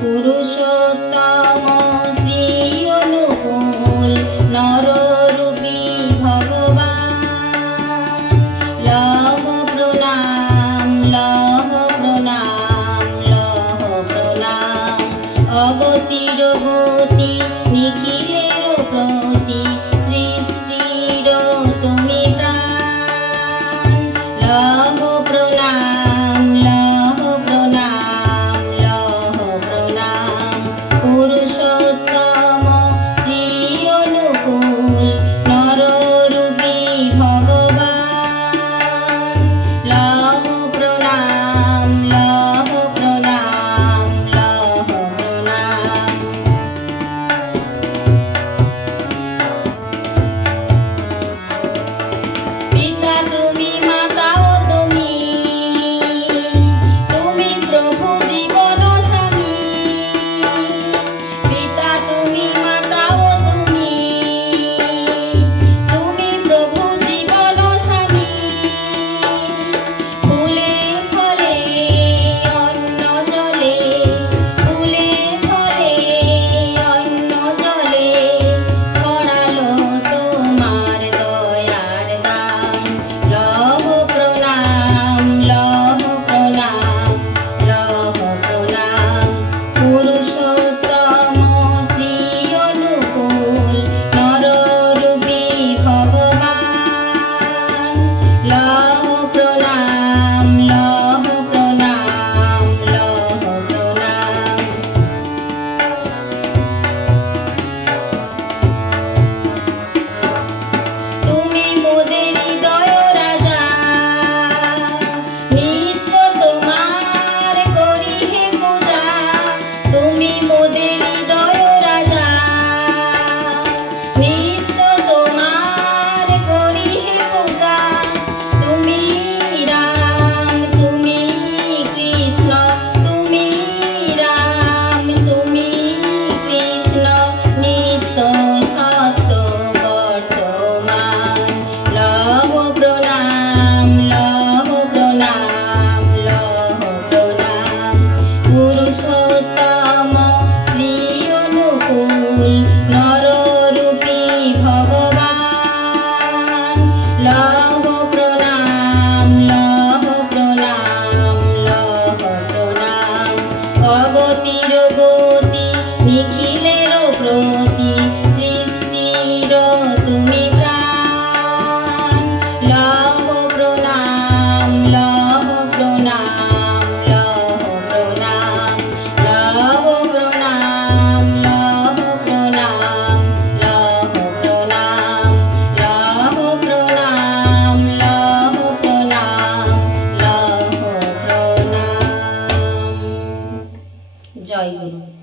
पुरुषोत्तम श्री अनुकूल नररूपी भगवान लह प्रणाम लह प्रणाम लह प्रणाम अगतिर गति निखिलेर प्रति सृष्टिर तुमी प्राण लह प्रणाम लह प्रणाम लह प्रणाम पुरुषोत्तम श्री अनुकूल नररूपी भगवान लह प्रणाम लह प्रणाम लह प्रणाम। पिता तुमी माताओ तुमी प्रभु जीवन स्वामी पिता तुमी माताओ तुमी प्रभु जीवन स्वामी फुले फले अन्न जले फुले फले अन्न जले छड़ालो तोमार दयार दान लह प्रणाम लह प्रणाम लह प्रणाम पुरुषोत्तम श्री अनुकूल नररूपी भगवान लह प्रणाम लह प्रणाम लह प्रणाम। तुमी मोদের হৃদয় রাজা নিত্য তোমার করি হে পূজা তুমি মোদের হৃদয় রাজা নিত্য তোমার করি হে পূজা তুমি রাম তুমি কৃষ্ণ তুমি রাম তুমি কৃষ্ণ নিত্য সত্য বর্তমান লহ প্রণাম লহ প্রণাম লহ প্রণাম পুরুষোত্তম শ্রী অনুকূল নররূপী ভগবান লহ প্রণাম লহ প্রণাম লহ প্রণাম অগতির গতি নিখিলের প্রতি সৃষ্টির তুমি প্রাণ লহ প্রণাম লহ প্রণাম লহ প্রণাম লহ প্রণাম লহ প্রণাম লহ প্রণাম লহ প্রণাম লহ প্রণাম লহ প্রণাম। জয় গুরু।